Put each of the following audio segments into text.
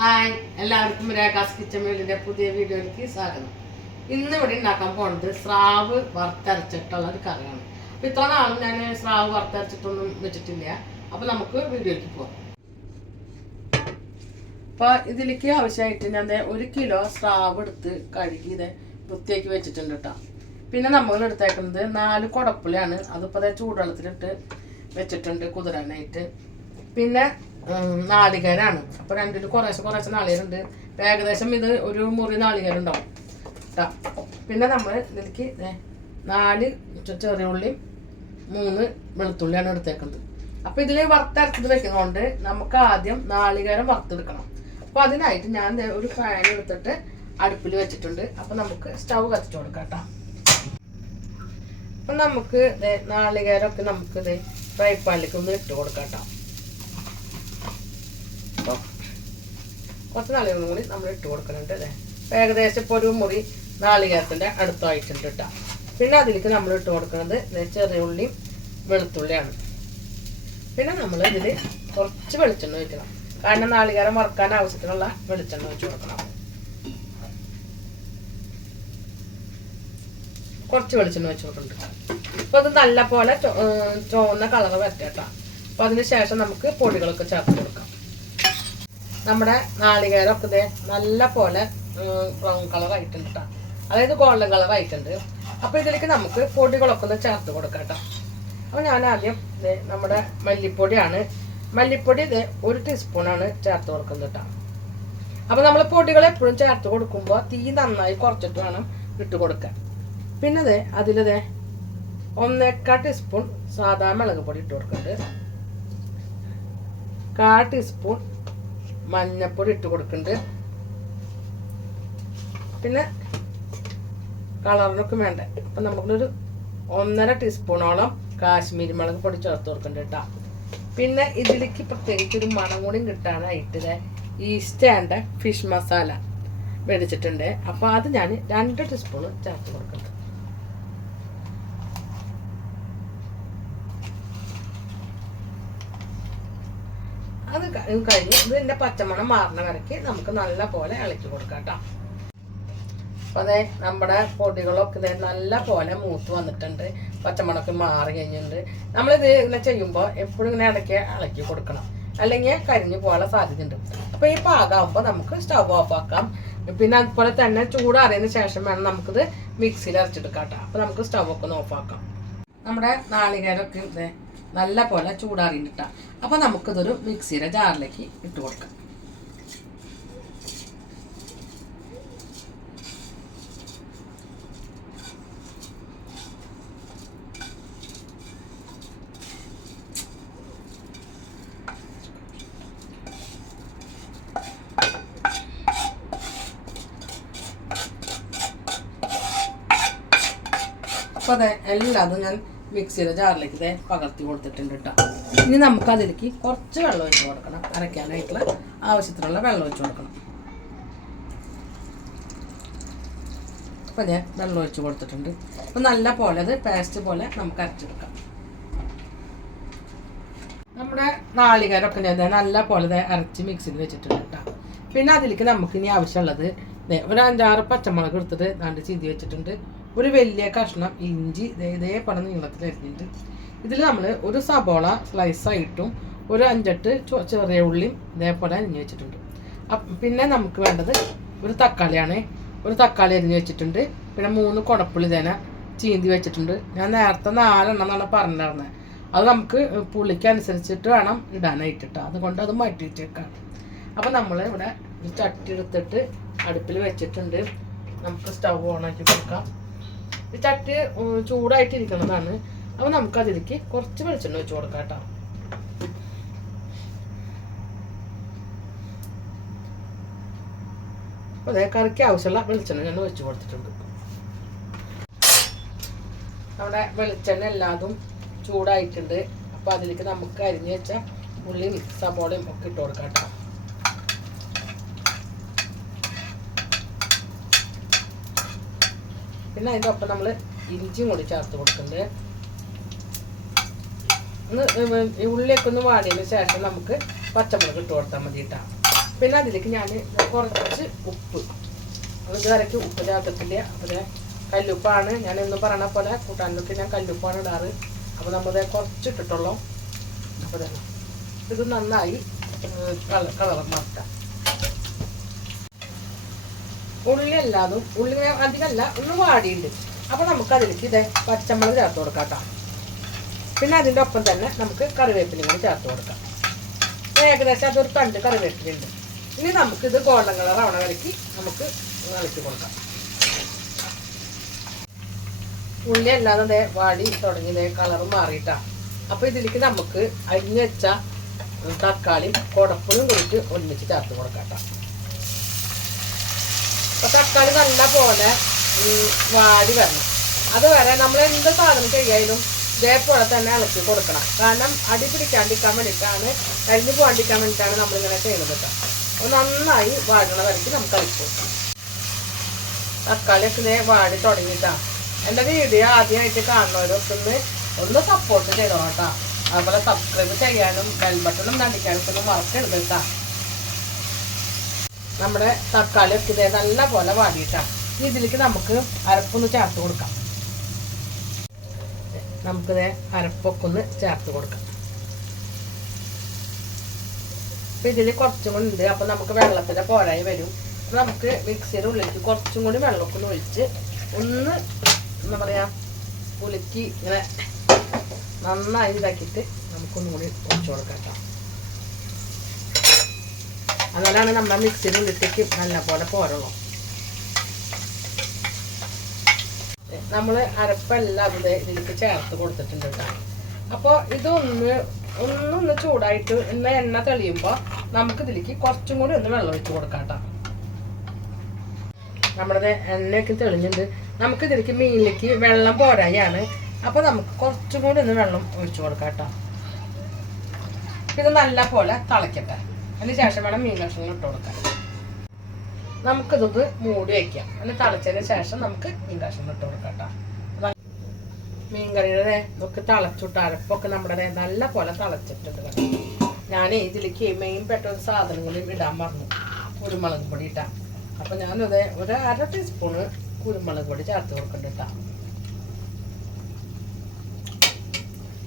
Hi എല്ലാവർക്കും രേഖാസ് kitchen വേൾഡിന്റെ പുതിയ വീഡിയോയിലേക്ക് സ്വാഗതം. ഇന്ന് ഇവിടെ ഉണ്ടാക്കാൻ പോകുന്നത് സ്രാവ് വറുത്തരച്ചിട്ടുള്ള ഒരു കറിയാണ്. അപ്പൊ ഇത്ര നാളും ഞാൻ സ്രാവ് വറുത്തരച്ചിട്ടൊന്നും വെച്ചിട്ടില്ല. അപ്പൊ നമുക്ക് വീഡിയോയിലേക്ക് പോവാം. അപ്പൊ ഇതിലേക്ക് ആവശ്യമായിട്ട് ഞാൻ ഒരു കിലോ സ്രാവ് എടുത്ത് കഴുകി ഇത് വൃത്തിയാക്കി വെച്ചിട്ടുണ്ട് കേട്ടോ പിന്നെ നമ്മൾ എടുത്തേക്കുന്നത് നാല് കുടപ്പുളിയാണ്. അതിപ്പോൾ ദേ ചൂടുവെള്ളത്തിലിട്ട് വെച്ചിട്ടുണ്ട് കുതിരാനായിട്ട്. പിന്നെ നാളികേരാണ്. അപ്പോൾ രണ്ടിൽ കുറേശ്ശെ കുറേശ്ശെ നാളികേരുണ്ട്. ഏകദേശം ഇത് ഒരു മുറി നാളികേരുണ്ടാവും. ട്ടാ. പിന്നെ നമ്മൾ ഇതിലേക്ക് നാല് ചെറിയ ഉള്ളി മൂന്ന് വെളുത്തുള്ളിയാണ് എടുത്തേക്കുന്നത് അപ്പോൾ ഇതിൽ വറുത്തരച്ചത് വെക്കുന്നതുകൊണ്ട് നമുക്ക് ആദ്യം നാളികേരം വറുത്തെടുക്കണം. അപ്പോൾ അതിനായിട്ട് ഞാൻ ഒരു ഫാൻ എടുത്തിട്ട് അടുപ്പിൽ വെച്ചിട്ടുണ്ട്. അപ്പോൾ നമുക്ക് സ്റ്റൗ കത്തിച്ചു കൊടുക്കാം കേട്ടോ അപ്പം നമുക്ക് നാളികേരമൊക്കെ നമുക്ക് ഫ്രൈ പാനിലേക്ക് ഒന്ന് ഇട്ട് കൊടുക്കാം കേട്ടോ അപ്പോൾ കുറച്ച് നാളികേരം കൂടി നമ്മൾ ഇട്ട് കൊടുക്കുന്നുണ്ട് അല്ലേ? ഏകദേശം ഇപ്പോൾ ഒരു മുറി നാളികേരത്തിന്റെ അടുത്തായിട്ടുണ്ട് കേട്ടോ. പിന്നെ അതിലേക്ക് നമ്മൾ ഇട്ട് കൊടുക്കുന്നത് ചെറിയ ഉള്ളിയും വെളുത്തുള്ളിയാണ്. പിന്നെ നമ്മൾ ഇതിൽ കുറച്ച് വെളിച്ചെണ്ണ ഒഴിക്കണം. കാരണം നാളികേരം വറുക്കാൻ ആവശ്യത്തിനുള്ള വെളിച്ചെണ്ണ ഒഴിച്ച് കൊടുക്കണം. കുറച്ച് വെളിച്ചെണ്ണ വെച്ച് കൊടുക്കുന്നുണ്ട് അപ്പോൾ അത് നല്ല പോലെ ചുവന്ന കളർ വരട്ടെട്ടോ അപ്പോൾ അതിന് ശേഷം നമുക്ക് പൊടികളൊക്കെ ചേർത്ത് കൊടുക്കാം. നമ്മുടെ നാളികേരമൊക്കെ ഇതേ നല്ല പോലെ ബ്രൗൺ കളർ ആയിട്ടുണ്ട് കേട്ടോ അതായത് ഗോൾഡൻ കളർ ആയിട്ടുണ്ട് അപ്പോൾ ഇതിലേക്ക് നമുക്ക് പൊടികളൊക്കെ ഒന്ന് ചേർത്ത് കൊടുക്കാം കേട്ടോ അപ്പോൾ ഞാൻ ആദ്യം നമ്മുടെ മല്ലിപ്പൊടിയാണ്. മല്ലിപ്പൊടി ഇത് ഒരു ടീസ്പൂണാണ് ചേർത്ത് കൊടുക്കുന്നത് കേട്ടോ അപ്പോൾ നമ്മൾ പൊടികൾ എപ്പോഴും ചേർത്ത് കൊടുക്കുമ്പോൾ തീ നന്നായി കുറച്ചിട്ട് വേണം ഇട്ട് കൊടുക്കാൻ. പിന്നെ അതെ അതിലിതേ ഒന്നേക്കാ ടീസ്പൂൺ സാധാ മുളക് പൊടി ഇട്ട് കൊടുക്കുന്നുണ്ട് കാ ടീസ്പൂൺ മഞ്ഞപ്പൊടി ഇട്ട് കൊടുക്കുന്നുണ്ട് പിന്നെ കളറിനൊക്കെ വേണ്ട. അപ്പം നമുക്കൊരു ഒന്നര ടീസ്പൂണോളം കാശ്മീരി മുളക് പൊടി ചേർത്ത് കൊടുക്കുന്നുണ്ട് കേട്ടോ പിന്നെ ഇതിലേക്ക് പ്രത്യേകിച്ച് ഒരു മണം കൂടി കിട്ടാനായിട്ട് ഈസ്റ്റ് ആൻഡ് ഫിഷ് മസാല മേടിച്ചിട്ടുണ്ട് അപ്പോൾ അത് ഞാൻ രണ്ട് ടീസ്പൂൺ ചേർത്ത് കൊടുക്കുന്നുണ്ട് കഴിഞ്ഞ് ഇതിന്റെ പച്ചമണം മാറുന്ന വരയ്ക്ക് നമുക്ക് നല്ല പോലെ ഇളക്കി കൊടുക്കാം കേട്ടോ. അപ്പോൾ അതെ നമ്മുടെ പൊടികളൊക്കെ ഇതേ നല്ല പോലെ മൂത്ത് വന്നിട്ടുണ്ട്. പച്ചമണമൊക്കെ മാറി കഴിഞ്ഞിട്ടുണ്ട്. നമ്മളിത് ഇങ്ങനെ ചെയ്യുമ്പോൾ എപ്പോഴും ഇങ്ങനെ ഇടയ്ക്ക് ഇളക്കി കൊടുക്കണം. അല്ലെങ്കിൽ കരിഞ്ഞു പോകാനുള്ള സാധ്യതയുണ്ട്. അപ്പോൾ ഈ പാകമാകുമ്പോൾ നമുക്ക് സ്റ്റവ് ഓഫ് ആക്കാം. പിന്നെ അതുപോലെ തന്നെ ചൂടാറിയതിന് ശേഷം വേണം നമുക്കിത് മിക്സിയിൽ അരച്ചെടുക്കാം കേട്ടോ. അപ്പോൾ നമുക്ക് സ്റ്റവ് ഒക്കെ ഒന്ന് ഓഫ് ആക്കാം. നമ്മുടെ നാളികേരമൊക്കെ ഇതേ നല്ല പോലെ ചൂടാറിയിട്ടാ അപ്പോൾ നമുക്കിതൊരു മിക്സിയുടെ ജാറിലേക്ക് ഇട്ട് കൊടുക്കാം. അപ്പോൾ അതെ എല്ലാതും ഞാൻ മിക്സിയുടെ ജാറിലേക്ക് ഇതേ പകർത്തി കൊടുത്തിട്ടുണ്ട് കേട്ടോ ഇനി നമുക്ക് അതിലേക്ക് കുറച്ച് വെള്ളം ഒഴിച്ച് കൊടുക്കണം. അരയ്ക്കാനായിട്ടുള്ള ആവശ്യത്തിനുള്ള വെള്ളം ഒഴിച്ച് കൊടുക്കണം. അപ്പോൾ ഞാൻ വെള്ളം ഒഴിച്ച് കൊടുത്തിട്ടുണ്ട്. അപ്പോൾ നല്ല പോലെ അത് പേസ്റ്റ് പോലെ നമുക്ക് അരച്ചെടുക്കാം. നമ്മുടെ നാളികേരമൊക്കെ ഞാൻ നല്ല പോലെ അരച്ച് മിക്സിയിൽ വെച്ചിട്ടുണ്ട് കേട്ടോ പിന്നെ അതിലേക്ക് നമുക്ക് ഇനി ആവശ്യമുള്ളത് ഒരു അഞ്ചാറ് പച്ചമുളക് എടുത്തിട്ട് നല്ല ചീന്തി വെച്ചിട്ടുണ്ട്. ഒരു വലിയ കഷ്ണം ഇഞ്ചി ഇതേ ഇതേപോലെ നീളത്തിൽ അരിഞ്ഞിട്ട് ഇതിൽ നമ്മൾ ഒരു സബോള സ്ലൈസായിട്ടും ഒരു അഞ്ചെട്ട് ചെറിയ ഉള്ളിയും ഇതേപോലെ അരിഞ്ഞ് വെച്ചിട്ടുണ്ട്. പിന്നെ നമുക്ക് വേണ്ടത് ഒരു തക്കാളിയാണ്. ഒരു തക്കാളി അരിഞ്ഞ് വെച്ചിട്ടുണ്ട്. പിന്നെ മൂന്ന് കുടപ്പുള്ളി തേന ചീന്തി വെച്ചിട്ടുണ്ട്. ഞാൻ നേരത്തെ നാലെണ്ണം എന്നാണ് പറഞ്ഞിരുന്നത് അത് നമുക്ക് പുളിക്ക് അനുസരിച്ചിട്ട് വേണം ഇടാനായിട്ട് കേട്ടോ അതുകൊണ്ട് അത് മാറ്റി വെച്ചേക്കാം. അപ്പം നമ്മൾ ഇവിടെ ഒരു ചട്ടി എടുത്തിട്ട് അടുപ്പിൽ വെച്ചിട്ടുണ്ട്. നമുക്ക് സ്റ്റവ് ഓണാക്കി കൊടുക്കാം. ഈ ചട്ടി ഉം, ചൂടായിട്ടിരിക്കുന്നതാണ്. അപ്പോൾ നമുക്ക് അതിലേക്ക് കുറച്ച് വെളിച്ചെണ്ണ വെച്ച് കൊടുക്കാം കേട്ടോ. അതേ കറിക്ക് ആവശ്യമുള്ള വെളിച്ചെണ്ണ ഞാൻ വെച്ച് കൊടുത്തിട്ടുണ്ട്. നമ്മുടെ വെളിച്ചെണ്ണ എല്ലാതും ചൂടായിട്ടുണ്ട്. അപ്പോൾ അതിലേക്ക് നമുക്ക് അരിഞ്ഞു വെച്ച ഉള്ളിയും സബോളയും ഒക്കെ ഇട്ട് കൊടുക്കാം കേട്ടോ. പിന്നെ അതിന്റെ ഒപ്പം നമ്മൾ ഇഞ്ചിയും കൂടി ചേർത്ത് കൊടുക്കുന്നുണ്ട് ഒന്ന് ഈ ഉള്ളിയൊക്കെ ഒന്ന് വാടിയതിന് ശേഷം നമുക്ക് പച്ചമുളക് ഇട്ട് കൊടുത്താൽ മതി കേട്ടോ പിന്നെ അതിലേക്ക് ഞാൻ കുറച്ച് ഉപ്പ്. അത് വരയ്ക്ക് ഉപ്പ് ചേർത്തിട്ടില്ല. അപ്പോൾ കല്ലുപ്പാണ്. ഞാൻ ഇന്ന് പറയണ പോലെ കൂട്ടാനിലൊക്കെ ഞാൻ കല്ലുപ്പാണ് ഇടാറ്. അപ്പോൾ നമ്മൾ കുറച്ച് ഇട്ടിട്ടുള്ളൂ അപ്പോൾ ഇത് നന്നായി കളർ മാറ്റാം. ഉള്ളി അല്ലാതും ഉള്ളി അധികമല്ല ഒന്ന് വാടിയുണ്ട്. അപ്പോൾ നമുക്ക് അതിലേക്ക് ഇതേ പച്ചമുളക് ചേർത്ത് കൊടുക്കാം കേട്ടോ പിന്നെ അതിന്റെ ഒപ്പം തന്നെ നമുക്ക് കറിവേപ്പിലയും കൂടി ചേർത്ത് കൊടുക്കാം. ഏകദേശം അതൊരു തണ്ട് കറിവേപ്പിലുണ്ട് ഇനി നമുക്ക് ഇത് ഗോൾഡൻ കളർ ആവണ വരയ്ക്ക് നമുക്ക് ഇളക്കി കൊടുക്കാം. ഉള്ളി അല്ലാതെ ദേ വാടി തുടങ്ങി ദേ കളർ മാറിയിട്ടാ. അപ്പോൾ ഇതിലേക്ക് നമുക്ക് അരിഞ്ഞു വെച്ച തക്കാളിയും കുടപ്പുളും കൂടിയിട്ട് ഒന്നിച്ച് ചേർത്ത് കൊടുക്കാം കേട്ടോ. അപ്പൊ തക്കാളി നല്ല പോലെ വാടി വരണം. അതുവരെ നമ്മൾ എന്ത് സാധനം ചെയ്യാനും ഇതേപോലെ തന്നെ ഇളക്കി കൊടുക്കണം. കാരണം അടി പിടിക്കാണ്ടിരിക്കാൻ വേണ്ടിയിട്ടാണ് കരിഞ്ഞു പോകാണ്ടിരിക്കാൻ വേണ്ടിയിട്ടാണ് നമ്മളിങ്ങനെ ചെയ്യുന്നത് അപ്പോൾ നന്നായി വാടണ വരയ്ക്ക് നമുക്ക് കൊടുക്കാം. തക്കാളിയൊക്കെ ഇതേ വാടി തുടങ്ങിയിട്ടാണ് എന്റെ വീഡിയോ ആദ്യമായിട്ട് കാണുന്നവരൊക്കെ ഒന്ന് ഒന്ന് സപ്പോർട്ട് ചെയ്തോട്ടാ അതുപോലെ സബ്സ്ക്രൈബ് ചെയ്യാനും ബെൽ ബട്ടണും നടിക്കാനും ഒന്നും മറക്കരുത് കേട്ടോ നമ്മുടെ തക്കാളി ഒക്കെ ഇതേ നല്ല പോലെ വാടിയിട്ടാണ് ഇതിലേക്ക് നമുക്ക് അരപ്പൊന്ന് ചേർത്ത് കൊടുക്കാം. നമുക്കിതേ അരപ്പൊക്കെ ഒന്ന് ചേർത്ത് കൊടുക്കാം. അപ്പം ഇതിൽ കുറച്ചും കൂടി ഉണ്ട്. അപ്പം നമുക്ക് വെള്ളത്തിന്റെ പോരായി വരും. അപ്പം നമുക്ക് മിക്സിയുടെ ഉള്ളിലേക്ക് കുറച്ചും കൂടി വെള്ളമൊക്കെ ഒന്ന് ഒഴിച്ച് ഒന്ന് എന്താ പറയുക ഉലുക്കി ഇങ്ങനെ നന്നായി ഇതാക്കിയിട്ട് നമുക്കൊന്നും കൂടി ഒഴിച്ചു കൊടുക്കാം കേട്ടോ. എന്നാലാണ് നമ്മൾ മിക്സിയുടെ ഉള്ളിട്ടേക്ക് നല്ല പോലെ പോരണം നമ്മൾ അരപ്പെല്ലാം അവിടെ ഇതിലേക്ക് ചേർത്ത് കൊടുത്തിട്ടുണ്ട് കേട്ടോ. അപ്പോൾ ഇതൊന്ന് ഒന്നൊന്ന് ചൂടായിട്ട് ഇന്ന് എണ്ണ തെളിയുമ്പോൾ നമുക്ക് ഇതിലേക്ക് കുറച്ചും കൂടി ഒന്ന് വെള്ളം ഒഴിച്ച് കൊടുക്കാം കേട്ടോ. നമ്മുടെ എണ്ണയൊക്കെ തെളിഞ്ഞിട്ടുണ്ട്. നമുക്ക് ഇതിലേക്ക് മീനിലേക്ക് വെള്ളം പോരായാണ്. അപ്പോൾ നമുക്ക് കുറച്ചും കൂടി ഒന്ന് വെള്ളം ഒഴിച്ചു കൊടുക്കാം കേട്ടോ. ഇത് നല്ല പോലെ തിളയ്ക്കട്ടെ അതിന് ശേഷം വേണം മീൻ കഷ്ണങ്ങൾ ഇട്ട് കൊടുക്കാൻ. നമുക്കിതൊന്ന് മൂടി വയ്ക്കാം അതിന് തിളച്ചതിന് ശേഷം നമുക്ക് മീൻ കഷ്ണം ഇട്ട് കൊടുക്കാം കേട്ടോ. മീൻ കറിയുടെ ഒക്കെ തിളച്ചിട്ട് അരപ്പൊക്കെ നമ്മുടെ നല്ല പോലെ തിളച്ചിട്ടുണ്ട് കേട്ടോ. ഞാൻ ഇതിലേക്ക് മെയിൻ പെട്ട ഒരു സാധനങ്ങളും ഇടാൻ മറന്നു. കുരുമുളക് പൊടി ഇട്ടാ. അപ്പം ഞാനത് ഒരു അര ടീസ്പൂണ് കുരുമുളക് പൊടി ചേർത്ത് കൊടുക്കണ്ടിട്ട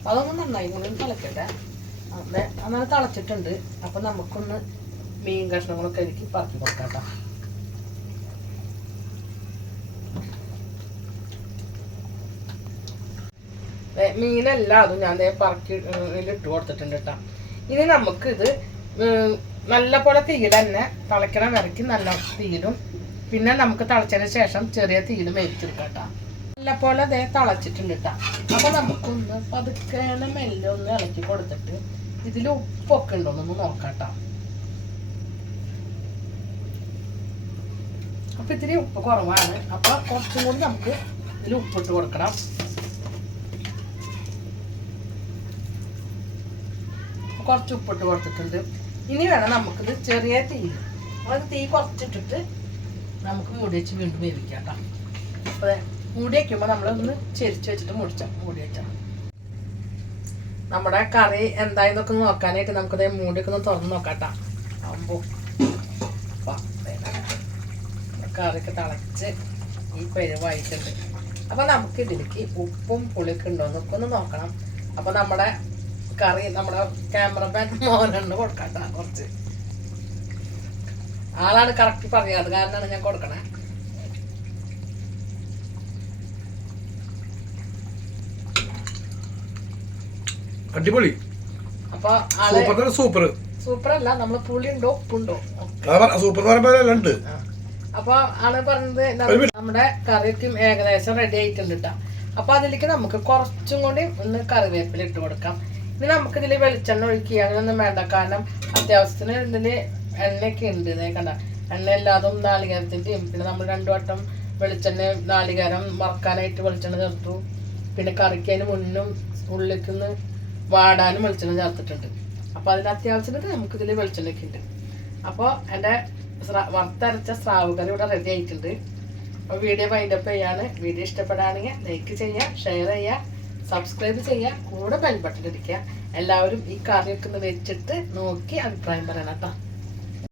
അതൊന്ന് നന്നായി കൂടി തിളക്കട്ടെ. അതെ അങ്ങനെ തിളച്ചിട്ടുണ്ട്. അപ്പം നമുക്കൊന്ന് മീൻ കഷ്ണങ്ങളൊക്കെ എനിക്ക് പറക്കി കൊടുക്കാം മീനെല്ലാം അതും ഞാൻ പറക്കി ഇട്ട് കൊടുത്തിട്ടുണ്ട് കേട്ടോ ഇനി നമുക്ക് ഇത് നല്ല പോലെ തീയിൽ തന്നെ തിളയ്ക്കണ വരയ്ക്ക് നല്ല തീയിലും പിന്നെ നമുക്ക് തിളച്ചതിന് ശേഷം ചെറിയ തീയിലും മേടിച്ചെടുക്കാം കേട്ടോ നല്ല പോലെ അതേ തിളച്ചിട്ടുണ്ട് കേട്ടോ അപ്പൊ നമുക്കൊന്ന് പതുക്കേണ മെല്ലെ ഒന്ന് ഇളക്കി കൊടുത്തിട്ട് ഇതിൽ ഉപ്പൊക്കെ ഉണ്ടോ? ഒന്ന് നോക്കട്ടോ. കേട്ടോ അപ്പൊ ഇത്തിരി ഉപ്പ് കുറവാണ്. അപ്പൊ കുറച്ചും കൂടി നമുക്ക് ഇതിൽ ഉപ്പിട്ട് കൊടുക്കണം. കുറച്ച് ഉപ്പിട്ട് കൊടുത്തിട്ടുണ്ട്. ഇനി വേണം നമുക്കിത് ചെറിയ തീ. അത് തീ കുറച്ചിട്ടിട്ട് നമുക്ക് മൂടി വെച്ച് വീണ്ടും വേവിക്കാം കേട്ടോ. അപ്പോൾ മൂടി വയ്ക്കുമ്പോൾ നമ്മളൊന്ന് ചെരിച്ച് വെച്ചിട്ട് മുടിച്ചാൽ മൂടി വെച്ചാൽ നമ്മുടെ കറി എന്തായെന്നൊക്കെ നോക്കാനായിട്ട് നമുക്കത് മൂടിയൊക്കെ ഒന്ന് തുറന്ന് നോക്കാട്ടാ. അമ്പു കറിയൊക്കെ തിളച്ച് ഈ പെരുവായിട്ടുണ്ട്. അപ്പോൾ നമുക്ക് ഇതിലേക്ക് ഉപ്പും പുളിയൊക്കെ ഉണ്ടോ എന്നൊക്കെ ഒന്ന് നോക്കണം. അപ്പോൾ നമ്മുടെ കറി നമ്മുടെ ക്യാമറമാൻ മോനുണ്ട് കൊടുക്കാട്ടാ കുറച്ച്. ആളാണ് കറക്റ്റ് പറയാത് കാരണമാണ് ഞാൻ കൊടുക്കണേ. അടിപൊളി. Super super super. അല്ല നമ്മൾ പുളി ഉണ്ടോ ഉപ്പുണ്ടോ സൂപ്പർ ഉണ്ട്. അപ്പൊ ആൾ പറഞ്ഞത് നമ്മുടെ കറിക്കും ഏകദേശം റെഡി ആയിട്ടുണ്ട് കേട്ടോ അപ്പൊ അതിലേക്ക് നമുക്ക് കുറച്ചും കൂടി ഒന്ന് കറിവേപ്പില ഇട്ട് കൊടുക്കാം. ഇനി നമുക്ക് ഇതിൽ വെളിച്ചെണ്ണ ഒഴിക്കുക അങ്ങനെയൊന്നും വേണ്ട. കാരണം അത്യാവശ്യത്തിന് ഇതിൽ എണ്ണയൊക്കെ ഉണ്ട് ഇതേ കണ്ട. എണ്ണ ഇല്ലാതും നാളികേരത്തിന്റെയും പിന്നെ നമ്മൾ രണ്ടു വട്ടം വെളിച്ചെണ്ണ നാളികേരം മറക്കാനായിട്ട് വെളിച്ചെണ്ണ ചേർത്തു. പിന്നെ കറിക്കതിന് മുന്നും ഉള്ളിലേക്കൊന്ന് വാടാനും വെളിച്ചെണ്ണ ചേർത്തിട്ടുണ്ട്. അപ്പോൾ അതിന്റെ അത്യാവശ്യത്തിന് നമുക്ക് ഇതിൽ വെളിച്ചെണ്ണയൊക്കെ ഉണ്ട്. അപ്പോൾ സ്ര- വറുത്തരച്ച സ്രാവ് ഇവിടെ റെഡി ആയിട്ടുണ്ട്. അപ്പോൾ വീഡിയോ വൈൻഡ് അപ്പ് ചെയ്യാണ്. വീഡിയോ ഇഷ്ടപ്പെടുകയാണെങ്കിൽ ലൈക്ക് ചെയ്യുക ഷെയർ ചെയ്യുക സബ്സ്ക്രൈബ് ചെയ്യുക കൂടെ ബെൽ ബട്ടൺ ഇരിക്കുക എല്ലാവരും ഈ കറിയൊക്കെ ഒന്ന് വെച്ചിട്ട് നോക്കി അഭിപ്രായം പറയണം കേട്ടോ.